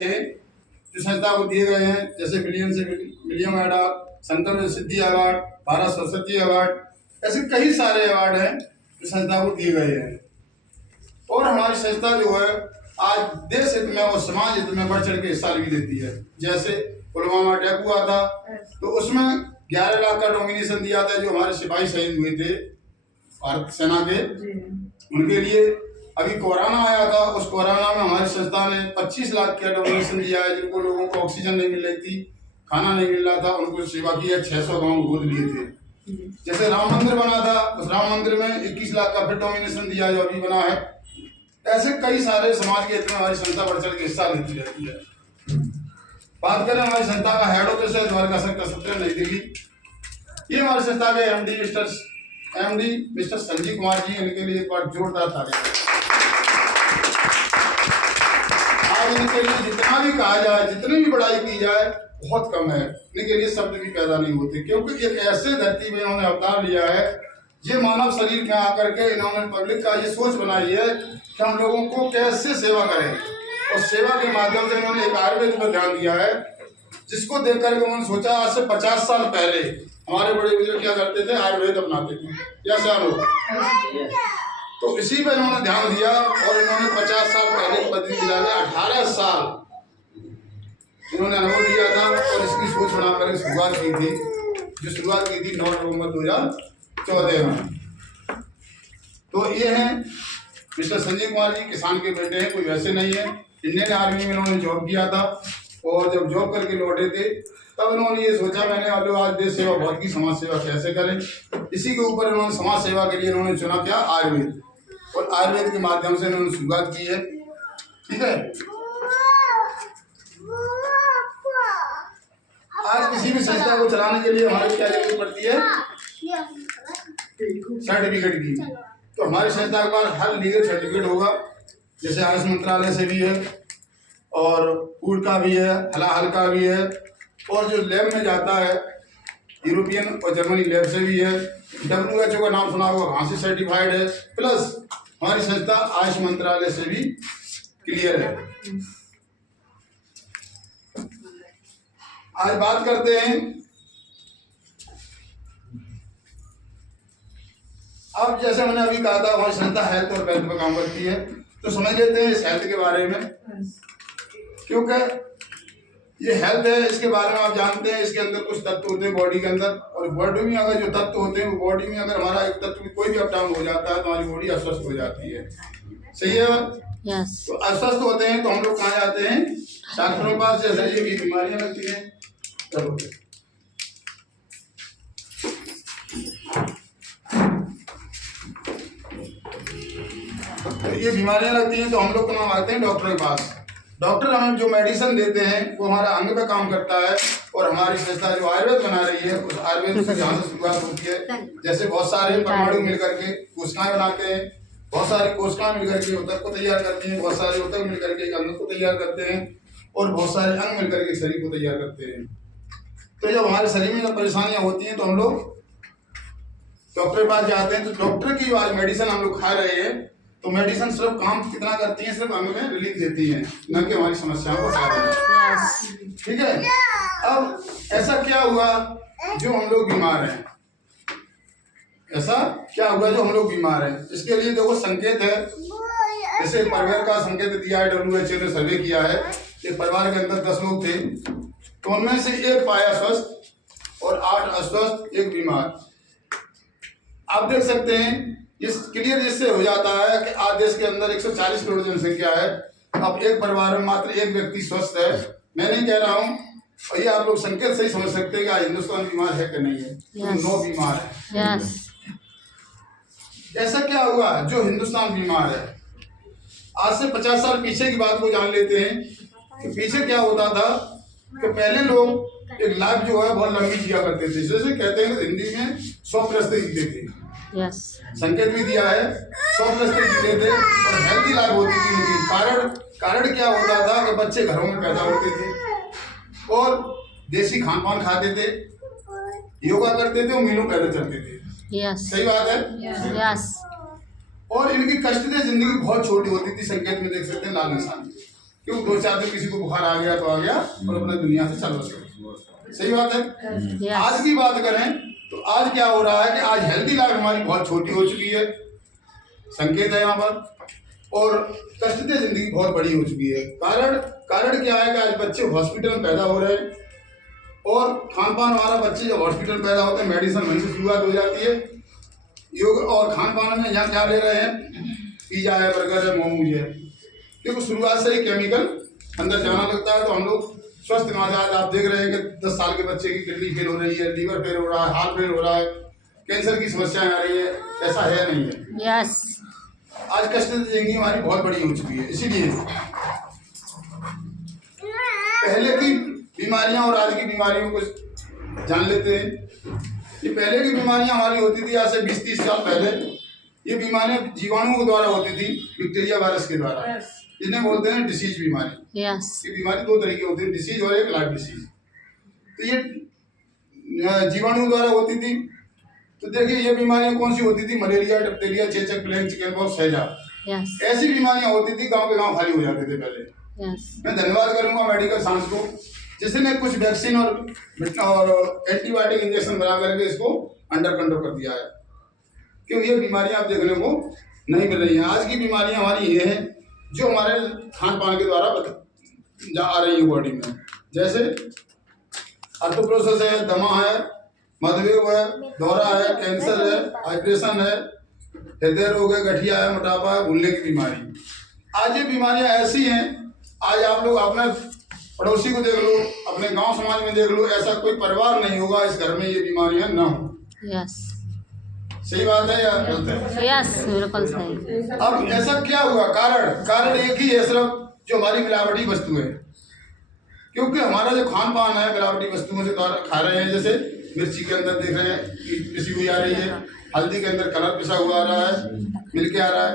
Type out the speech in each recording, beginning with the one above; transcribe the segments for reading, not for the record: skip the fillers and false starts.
जो संस्था को दिए गए हैं, जैसे मिलियन अवार्ड, संतन सिद्धि अवार्ड, भारत सरस्वती अवार्ड, ऐसे कई सारे अवार्ड हैं जो संस्था को दिए गए हैं। और हमारी संस्था जो है आज देश हित में और समाज हित में बढ़ चढ़ के हिस्सा भी देती है। जैसे पुलवामा अटैक हुआ था तो उसमें 11 लाख का डोमिनेशन दिया था जो हमारे सिपाही शहीद हुए थे भारत सेना के, उनके लिए। अभी कोरोना आया था, उस कोरोना में हमारी संस्था ने 25 लाख का डोनेशन दिया है, जिनको लोगों को ऑक्सीजन नहीं मिल रही थी, खाना नहीं मिल रहा था, उनको सेवा की है। 600 गाँव गोद लिए थे। जैसे राम मंदिर बना था, उस राम मंदिर में 21 लाख का फिर डोमिनेशन दिया जो अभी बना है। ऐसे कई सारे समाज के हित में हमारी संस्था बढ़ चढ़ के हिस्सा लेती रहती है। बात करें हमारी संस्था का हेड ऑफिस है द्वारका सेक्टर 17 नई दिल्ली। ये हमारी संस्था के एमडी मिस्टर संजीव कुमार जी, इनके लिए एक बार जोरदार तालियां। आज इनके लिए जितना भी कहा जाए, जितनी भी बड़ाई की जाए, बहुत कम है। इनके लिए शब्द भी पैदा नहीं होते, क्योंकि एक ऐसे धरती में इन्होंने अवतार लिया है। ये मानव शरीर में आकर के इन्होंने पब्लिक का ये सोच बनाई है कि हम लोगों को कैसे सेवा करें, और सेवा के माध्यम से इन्होंने एक आयुर्वेद पर ध्यान दिया है, जिसको देख करके उन्होंने सोचा आज से 50 साल पहले हमारे बड़े बुजुर्ग क्या करते थे, आयुर्वेद अपनाते थे। या लोग तो इसी पर इन्होंने ध्यान दिया और इन्होंने 50 साल पहले बद्री जिला में 18 साल इन्होंने अनुभव लिया था और इसकी सोच बनाकर शुरुआत की थी, जो शुरुआत की थी 9 नवंबर 2014 में। तो ये हैं मिस्टर संजय कुमार जी, किसान के बेटे हैं, कोई वैसे नहीं है। इंडियन आर्मी में इन्होंने जॉब किया था और जब जॉब करके लौटे थे तब इन्होंने ये सोचा मैंने आज देश सेवा बहुत की, समाज सेवा कैसे करें। इसी के ऊपर इन्होंने समाज सेवा के लिए इन्होंने चुना क्या, आयुर्वेद, और आयुर्वेद के माध्यम से इन्होंने शुरुआत की है। ठीक है, आज किसी भी संस्था को चलाने के लिए हमारी क्या जरूरत पड़ती है, सर्टिफिकेट की। तो हमारी संस्था के पास हर लीगल सर्टिफिकेट होगा, जैसे आयुष मंत्रालय से भी है और फूड का भी है, हलाल का भी है, और जो लैब में जाता है यूरोपियन और जर्मनी लैब से भी है। WHO का नाम सुना होगा, वहाँ से सर्टिफाइड है। प्लस हमारी संस्था आयुष मंत्रालय से भी क्लियर है। आज बात करते हैं, अब जैसे मैंने अभी कहा था हमारी संस्था हेल्थ और वेल्थ पर काम करती है, तो समझ लेते हैं इस हेल्थ के बारे में, क्योंकि ये हेल्थ है, इसके बारे में आप जानते हैं। इसके अंदर कुछ तत्व होते हैं बॉडी के अंदर, और बॉडी में अगर जो तत्व होते हैं वो बॉडी में अगर हमारा एक तत्व कोई भी अप डाउन हो जाता है तो हमारी बॉडी अस्वस्थ हो जाती है। सही है? यस। तो अस्वस्थ होते हैं तो हम लोग कहाँ जाते हैं, डॉक्टरों के पास। जैसे ये बीमारियां लगती हैं, चलो तो ये बीमारियां लगती हैं तो हम लोग कहाँ आते हैं, डॉक्टर के पास। डॉक्टर हमें जो मेडिसिन देते हैं वो हमारा अंग पे काम करता है, और हमारी संस्था जो आयुर्वेद बना रही है उस आयुर्वेद से जहाँ से शुरुआत होती है। जैसे बहुत सारे परमाणु मिलकर के कोशिकाएं बनाते हैं, बहुत सारी कोशिकाएं मिलकर के ऊतक को तैयार करती हैं, बहुत सारे ऊतक मिलकर के एक अंग को तैयार करते हैं, और बहुत सारे अंग मिलकर के शरीर को तैयार करते हैं। तो जब हमारे शरीर में जब परेशानियां होती हैं तो हम लोग डॉक्टर के पास जाते हैं। तो डॉक्टर की जो आज मेडिसिन हम लोग खा रहे हैं, तो मेडिसिन सिर्फ काम कितना करती है, सिर्फ अंग में रिलीफ देती है, न कि हमारी समस्याओं को हटा देती है। ठीक है, अब ऐसा क्या हुआ जो हम लोग बीमार हैं, ऐसा क्या हुआ जो हम लोग बीमार हैं? इसके लिए देखो संकेत है, जैसे परिवार का संकेत दिया है, WHO ने सर्वे किया है कि परिवार के अंदर 10 लोग थे, तो उनमें से 1 पाया स्वस्थ और 8 अस्वस्थ, 1 बीमार। आप देख सकते हैं इस क्लियर जिससे हो जाता है कि आज देश के अंदर 140 करोड़ जनसंख्या है, अब एक परिवार में मात्र 1 व्यक्ति स्वस्थ है। मैं नहीं कह रहा हूँ, और ये आप लोग संकेत से ही समझ सकते हैं कि आज हिंदुस्तान बीमार है कि नहीं है। yes. 9 बीमार है। yes. ऐसा क्या हुआ जो हिंदुस्तान बीमार है? आज से 50 साल पीछे की बात को जान लेते हैं कि पीछे क्या होता था कि पहले लोग एक लाइफ जो है बहुत लंबी जिया करते थे, जैसे कहते हैं हिंदी में 100+ जीते थे। yes. संकेत भी दिया है, 100+ जीते थे और हेल्थी लाइफ होती थी उनकी। कारण क्या होता था कि बच्चे घरों में पैदा होते थे और देसी खान पान खाते थे, योगा करते थे और मीलों पैदल चलते थे। yes. सही बात है? yes. और इनकी कष्टदेह जिंदगी बहुत छोटी होती थी। संकेत में देख सकते हैं लाल निशान। क्यों 2-4 दिन किसी को बुखार आ गया तो आ गया और अपने दुनिया से चल बसे। सही बात है। आज की बात करें तो आज क्या हो रहा है कि आज हेल्दी लाइफ हमारी बहुत छोटी हो चुकी है, संकेत है यहाँ पर, और कष्टदेय जिंदगी बहुत बड़ी हो चुकी है। कारण क्या है कि आज बच्चे हॉस्पिटल में पैदा हो रहे हैं और खान पान हमारा, बच्चे जब हॉस्पिटल पैदा होते हैं मेडिसिन वहीं से शुरुआत हो जाती है। योग और खान पान में यहाँ क्या ले रहे हैं, पिज्जा है, बर्गर है, मोमोज है, क्योंकि शुरुआत से ही केमिकल अंदर जाना लगता है। तो हम लोग स्वस्थ ना, आज आप देख रहे हैं कि 10 साल के बच्चे की किडनी फेल हो रही है, लीवर फेल हो रहा है, हार्ट फेल हो रहा है, कैंसर की समस्याएं आ रही है। ऐसा है नहीं है। यस, आज कष्ट जिंदगी हमारी बहुत बड़ी हो चुकी है। इसीलिए पहले की बीमारियां और आज की बीमारियों को जान लेते हैं। ये पहले की बीमारियां हमारी होती थी आज से 20-30 साल पहले। ये बीमारियां जीवाणुओं के द्वारा होती थी, बैक्टीरिया वायरस के द्वारा। इन्हें बोलते हैं डिसीज बीमारी। ये बीमारी 2 तरह की होती है, डिसीज और एक लाइफ डिसीज। तो ये जीवाणु द्वारा होती थी। तो देखिए ये बीमारियां कौन सी होती थी, मलेरिया, डिप्थीरिया, चेचक, प्लेग, चिकन पॉक्स, हैजा, ऐसी बीमारियां होती थी। गांव के गांव खाली हो जाते थे पहले। मैं धन्यवाद करूंगा मेडिकल साइंस को, जिसने कुछ वैक्सीन और एंटीबायोटिक इंजेक्शन बना करके इसको अंडर कंट्रोल कर दिया है। क्यों ये बीमारियां आप देखने को नहीं मिल रही हैं। आज की बीमारियां हमारी ये हैं जो हमारे खान पान के द्वारा आ रही है बॉडी में, जैसे आर्थ्रोप्रोसिस है, दमा है, मधुमेह है, दौरा है, कैंसर है, हाइपरेशन है, हृदय रोग है, गठिया है, मोटापा है, भूलने की बीमारी। आज ये बीमारियां ऐसी हैं, आज आप लोग अपने पड़ोसी को देख लो, अपने गांव समाज में देख लो, ऐसा कोई परिवार नहीं होगा इस घर में ये बीमारियां ना हो। यस, सही बात है या गलत है? यस, बिल्कुल सही। अब ऐसा क्या हुआ, कारण एक ही है सिर्फ, जो हमारी मिलावटी वस्तु है। क्योंकि हमारा जो खान पान है मिलावटी वस्तुओं से खा रहे हैं। जैसे मिर्ची के अंदर देख रहे हैं पिसी हुई आ रही है, हल्दी के अंदर कलर पिसा हुआ आ रहा है, मिलके आ रहा है,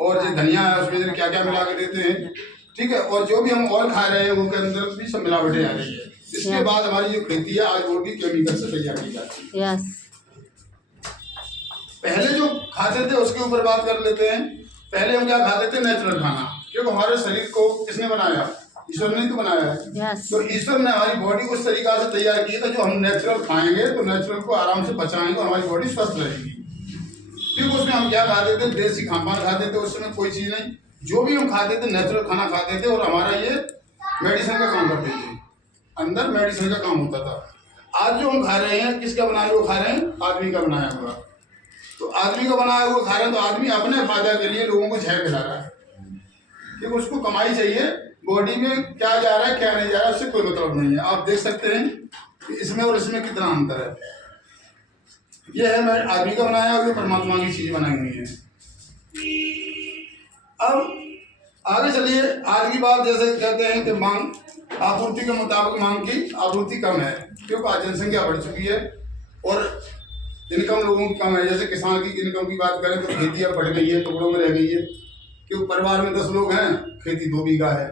और जो धनिया है उसमें क्या क्या मिला के देते हैं, ठीक है। और जो भी हम ऑयल खा रहे हैं उनके अंदर भी सब मिलावटें आ रही है। इसके बाद हमारी जो खेती है आज वो भी केमिकल से तैयार की जाती है। पहले जो खाते थे उसके ऊपर बात कर लेते हैं। पहले हम क्या खाते थे, नेचुरल खाना, क्योंकि हमारे शरीर को किसने बनाया, ईश्वर ने तो बनाया है। तो ईश्वर ने हमारी बॉडी को उस तरीका से तैयार की है, जो हम नेचुरल खाएंगे तो नेचुरल को आराम से पचाएंगे और हमारी बॉडी स्वस्थ रहेगी। क्योंकि उसमें हम क्या खाते थे, देसी खान पान खाते थे, उसमें कोई चीज़ नहीं, जो भी हम खाते थे नेचुरल खाना खाते थे, और हमारा ये मेडिसिन का काम करते थे, अंदर मेडिसिन का काम होता था। आज जो हम खा रहे हैं किसका बनाया हुआ खा रहे हैं, आदमी का बनाया हुआ। तो आदमी का बनाया हुआ खा रहे हैं तो आदमी अपने फायदा के लिए लोगों को जहर खिला रहा है, क्योंकि उसको कमाई चाहिए। बॉडी में क्या जा रहा है क्या नहीं जा रहा है उससे कोई मतलब नहीं है। आप देख सकते हैं कि इसमें और इसमें कितना अंतर है। यह है आदमी का बनाया हुआ, परमात्मा की चीज बनाई हुई है। अब आगे चलिए, आज की बात जैसे कहते हैं कि मांग आपूर्ति के मुताबिक मांग की आपूर्ति कम है, क्योंकि आज जनसंख्या बढ़ चुकी है और इनकम लोगों की कम है। जैसे किसान की इनकम की बात करें तो खेती अब बढ़ गई है, टुकड़ों में रह गई है, क्योंकि परिवार में 10 लोग हैं, खेती 2 बीघा है।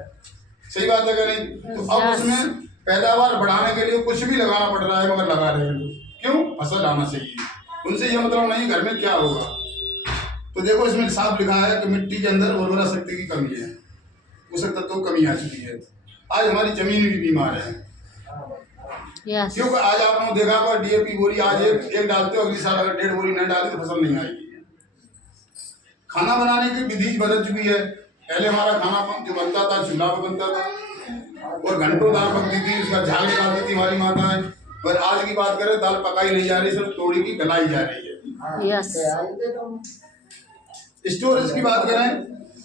सही बात है कि नहीं? तो अब उसमें पैदावार बढ़ाने के लिए कुछ भी लगाना पड़ रहा है, मगर लगा रहे हैं लोग, क्यों, फसल आना चाहिए। उनसे ये मतलब नहीं घर में क्या होगा। तो देखो इसमें साफ लिखा है कि मिट्टी के अंदर उर्वरा शक्ति की कमी है, पोषक तत्वों की कमी आ चुकी है। आज हमारी जमीन भी बीमार है। क्योंकि आज आपने देखा होगा डीएपी बोरी आज एक डालते हो, अगली साल अगर 1.5 बोरी नहीं डाली तो फसल नहीं आएगी। खाना बनाने की विधि बदल चुकी है। पहले हमारा खाना जो बनता था चूल्हा पर बनता था और घंटों दाल पकती थी, उसका झाग निकालती थी हमारी माताएं। पर आज की बात करें दाल पकाई नहीं जा रही, सिर्फ तोड़ी की गलाई जा रही है। स्टोरेज की बात करें,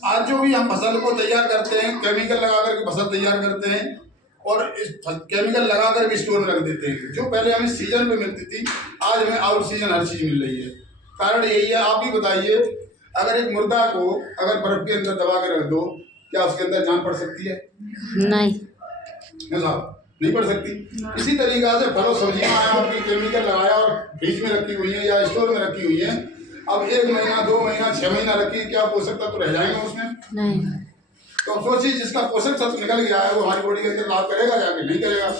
आज जो भी हम फसल को तैयार करते हैं केमिकल लगा करके फसल तैयार करते हैं और इस केमिकल लगा करके स्टोर में रख देते हैं। जो पहले हमें सीजन पे मिलती थी आज हमें आउट सीजन हर चीज मिल रही है। कारण यही है। आप भी बताइए, अगर एक मुर्दा को अगर बर्फ के अंदर दबा के रख दो, क्या उसके अंदर जान पड़ सकती है? नहीं साहब, नहीं पड़ सकती। इसी तरीका से फलों सब्जियां आया उनकी केमिकल लगाया और फ्रिज में रखी हुई है या स्टोर में रखी हुई है। अब 1 महीना 2 महीना 6 महीना रखी, क्या पोषक तत्व रह जाएंगे उसमें? नहीं। तो अब सोचिए, जिसका पोषक तत्व निकल गया है वो हमारी बॉडी के अंदर लाभ करेगा जाके? नहीं करेगा,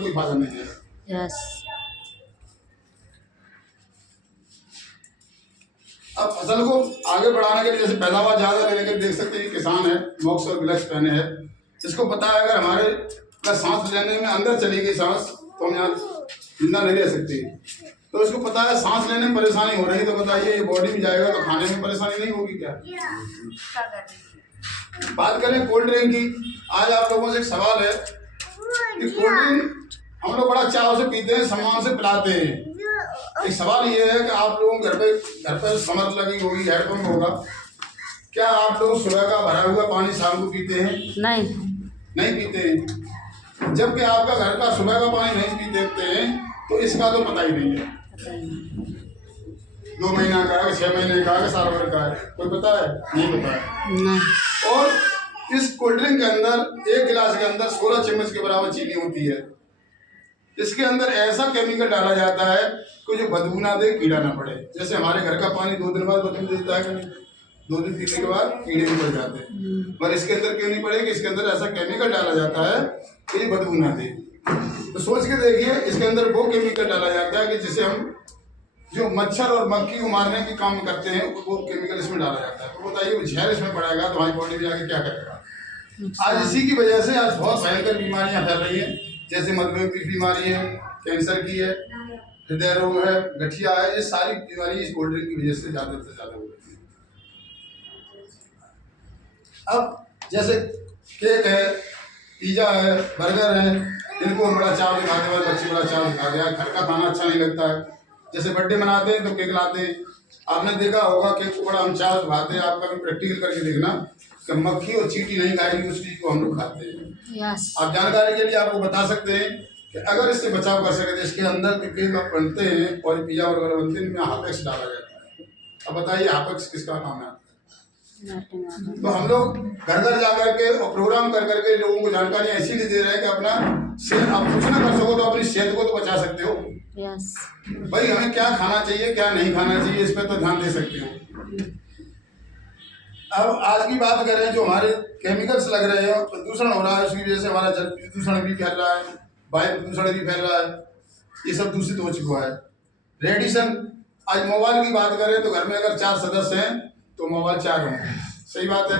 कोई फायदा नहीं है। यस। अब फसल को आगे बढ़ाने के लिए जैसे पैदावार ज्यादा लेने के देख सकते हैं, किसान है मॉक्स और ग्लव्स पहने हैं, इसको पता है अगर हमारे का सांस लेने में अंदर चली गई सांस तो हम यहाँ जिंदा नहीं रह सकते। तो इसको पता है सांस लेने में परेशानी हो रही, तो बताइए ये बॉडी में जाएगा तो खाने में परेशानी नहीं होगी क्या? बात करें कोल्ड ड्रिंक की, आज आप लोगों से एक सवाल है कि कोल्ड ड्रिंक हम लोग बड़ा चाव से पीते हैं, सम्मान से पिलाते हैं। एक सवाल ये है कि आप लोगों घर पे समझ लगी होगी, हेडपंप होगा, क्या आप लोग सुबह का भरा हुआ पानी शाम को पीते हैं? नहीं पीते हैं। जबकि आपका घर का सुबह का पानी नहीं पीते हैं तो इसका तो पता ही नहीं है 2 महीना का है, 6 महीने का है, साल भर का है, कोई पता है? नहीं पता है। और इस कोल्ड ड्रिंक के अंदर 1 गिलास के अंदर 16 चम्मच के बराबर चीनी होती है। इसके अंदर ऐसा केमिकल डाला जाता है कि जो बदबू ना दे, कीड़ा ना पड़े। जैसे हमारे घर का पानी 2 दिन बाद बदबू देता है कि नहीं, 2 दिन पीने के बाद कीड़े भी पड़ जाते हैं, पर इसके अंदर क्यों नहीं पड़ेगा? इसके अंदर ऐसा केमिकल डाला जाता है कि ये बदबू ना दे। तो सोच के देखिए, इसके अंदर वो केमिकल डाला जाता है कि जिसे हम जो मच्छर और मक्खी को मारने के काम करते हैं वो केमिकल इसमें डाला जाता है। तो बताइए वो जहर इसमें पड़ेगा तो हमारी बॉडी में जाके क्या करेगा? आज इसी की वजह से आज बहुत भयंकर बीमारियां फैल रही हैं, जैसे मधुमेह की बीमारी है, कैंसर की है, हृदय रोग है, गठिया है। ये सारी बीमारी इस कोल्ड ड्रिंक की वजह से ज़्यादा से ज़्यादा हो रही है। अब जैसे केक है, पिज़्ज़ा है, बर्गर है, इनको बड़ा चाव दिखाने वाले बच्चे बड़ा चाव दिखाते हैं। घर का खाना अच्छा नहीं लगता है। जैसे बर्थडे मनाते हैं तो केक लाते हैं, आपने देखा होगा केक को बड़ा हम चाव दिखाते हैं। आप कभी प्रैक्टिकल करके देखना कि मक्खी और चींटी नहीं खाएगी उस चीज़ को हम लोग खाते हैं। आप जानकारी के लिए आपको बता सकते हैं कि अगर इससे बचाव कर सके तो इसके अंदर जो केक बनते हैं और पिज़्ज़ा वगैरह बनते हैं, इनमें हापेक्स डाला जाता है। अब बताइए हापेक्स किसका नाम है? तो हम लोग घर घर जाकर के और प्रोग्राम कर करके लोगों को जानकारी ऐसी दे रहे हैं कि अपना सेहत आप कुछ ना कर सको तो अपनी सेहत को तो बचा सकते हो। भाई हमें क्या खाना चाहिए क्या नहीं खाना चाहिए इस पर तो ध्यान दे सकते हो। अब आज की बात करें, जो हमारे केमिकल्स लग रहे हैं, प्रदूषण हो रहा है, उसकी वजह से हमारा जल प्रदूषण भी फैल रहा है, वायु प्रदूषण भी फैल रहा है, ये सब दूषित हो चुका है। रेडिएशन, आज मोबाइल की बात करें तो घर में अगर 4 सदस्य हैं तो मोबाइल 4 होंगे, सही बात है?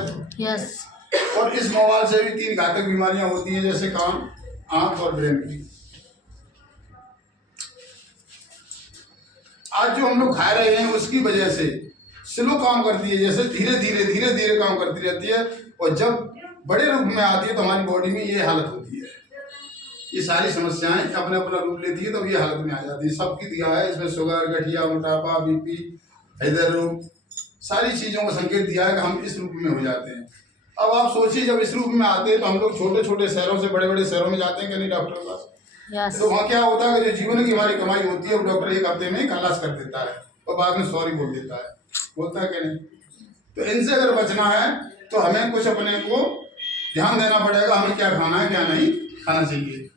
और इस मोबाइल से भी 3 घातक बीमारियां होती हैं, जैसे कान, आंख और ब्रेन की। आज जो हम लोग खा रहे हैं उसकी वजह से स्लो काम करती है, जैसे धीरे धीरे काम करती रहती है, और जब बड़े रूप में आती है तो हमारी बॉडी में ये हालत होती है। ये सारी समस्याएं अपने अपना रूप लेती है तब ये हालत में आ जाती है। सबकी दिया है इसमें, शुगर, गठिया, मोटापा, बीपी, हृदय रोग, सारी चीज़ों का संकेत दिया है कि हम इस रूप में हो जाते हैं। अब आप सोचिए, जब इस रूप में आते हैं तो हम लोग छोटे छोटे शहरों से बड़े बड़े शहरों में जाते हैं कि नहीं डॉक्टर के पास? तो वहाँ क्या होता है कि जो जीवन की हमारी कमाई होती है वो डॉक्टर 1 हफ्ते में खलास कर देता है और बाद में सॉरी बोल देता है, बोलता है कि नहीं? तो इनसे अगर बचना है तो हमें कुछ अपने को ध्यान देना पड़ेगा, हमें क्या खाना है क्या नहीं खाना चाहिए।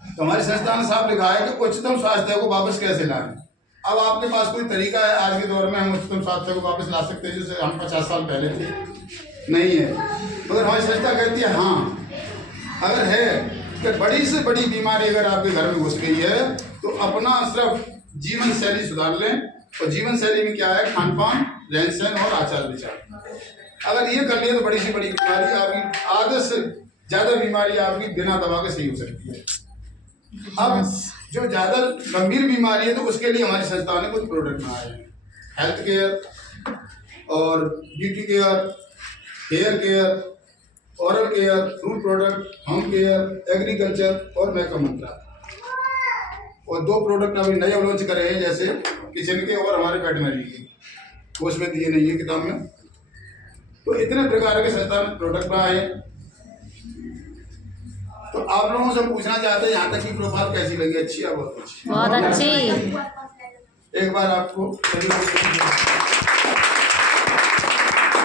तो हमारी संस्था ने साफ लिखा है कि उच्चतम स्वास्थ्य को वापस कैसे लाएं। अब आपके पास कोई तरीका है आज के दौर में हम उच्चतम स्वास्थ्य को वापस ला सकते हैं जैसे हम 50 साल पहले थे? नहीं है। मगर हमारी संस्था कहती है हाँ, अगर है कि बड़ी से बड़ी बीमारी अगर आपके घर में घुस गई है तो अपना सिर्फ जीवन शैली सुधार लें। और जीवन शैली में क्या है? खान पान, रहन सहन और आचार विचार। अगर ये कर लिया तो बड़ी से बड़ी बीमारी आपकी, आधे से ज़्यादा बीमारी आपकी बिना दवा के सही हो सकती है। अब जो ज़्यादा गंभीर बीमारी है तो उसके लिए हमारी संस्था ने कुछ प्रोडक्ट बनाए हैं, हेल्थ केयर और beauty care, hair care, oral care, food product, home care, agriculture और मेकअप मंत्रा। और 2 प्रोडक्ट अभी नए लॉन्च करे हैं, जैसे किचन के और हमारे वेटनरी के, वो उसमें दिए नहीं है किताब में। तो इतने प्रकार के संस्था ने प्रोडक्ट बनाए हैं। तो आप लोगों से पूछना चाहते हैं यहाँ तक की प्रोफाइल कैसी लगी? अच्छी है? बहुत अच्छी, बहुत अच्छी। एक बार आपको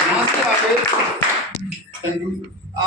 यहाँ से आगे, थैंक यू।